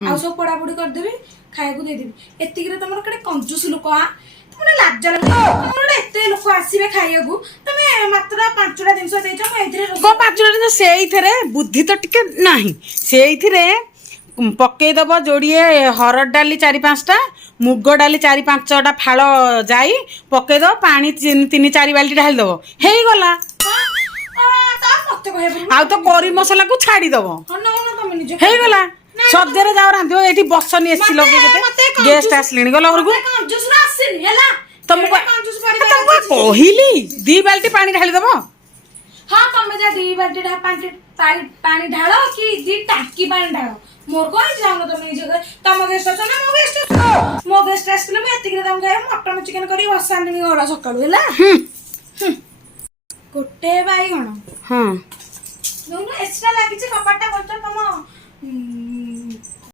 ଆଉ ସବୁ ପଢାପଢି କରିଦେବି ଖାଇବାକୁ ଦେଇଦେବି ଏତିକିରେ ତମର କେତେ କଞ୍ଜୁସ ଲୋକ ତମର ଲାଜ ଲାଗୁନି ତମର ଏତେ ଲୋକ ଆସିବେ ଖାଇବାକୁ ତମେ ମାତ୍ର 5ଟା ଜିନିଷ ଦେଇଛ ମୁଁ ଏଇଥିରେ କଣ 5ଟା ଜିନିଷ ସେଇଥିରେ ବୁଦ୍ଧି ତ ଟିକେ ନାହିଁ ସେଇଥିରେ ପକେଇଦବ ଯୋଡ଼ିଏ ହରଡ଼ ଡାଲି 4-5ଟା ମୁଗ ଡାଲି 4-5ଟା ଫାଳ ଯାଇ ପକେଇଦବ ପାଣି 3-4 ବାଲ୍ଟି ଢାଳିଦବ ହେଇଗଲା ମତେ କହିବା ଆଉ ତ କରି ମସଲାକୁ ଛାଡ଼ିଦବ ହେଇଗଲା ସଜରେ ଯାଅ ରାନ୍ଧିବ ଏଇଠି ବସନି ଏସି ଲଗେଇ କେତେ ଗେଷ୍ଟ ଆସିଲେଣି ଗଲା ଘରକୁ ତମକୁ କହିଲି 2 ବାଲ୍ଟି ପାଣି ଢାଳିଦବ ହଁ ତମେ ଯା 2 ବାଲ୍ଟି ପାଣି ଢାଳ କି 2 ଟାଙ୍କି ପାଣି ଢାଳ ମୋର କଣ ଯାଉନ ତମେ ନିଜେ ତମ ଗେଷ୍ଟ ଅଛ ନା ମୋ ଗେଷ୍ଟ ଆସିଥିଲେ ମୁଁ ଏତିକିରେ ତମ ଖାଇବା ମଟନ ଚିକେନ କରି ବସାନ୍ତିନି ଘର ସକାଳୁ ହେଲା ଗୋଟେ ବାଇଗଣ ହଁ ଏକ୍ସଟ୍ରା ଲାଗିଛି କବାଟଟା କରୁଛ ତମ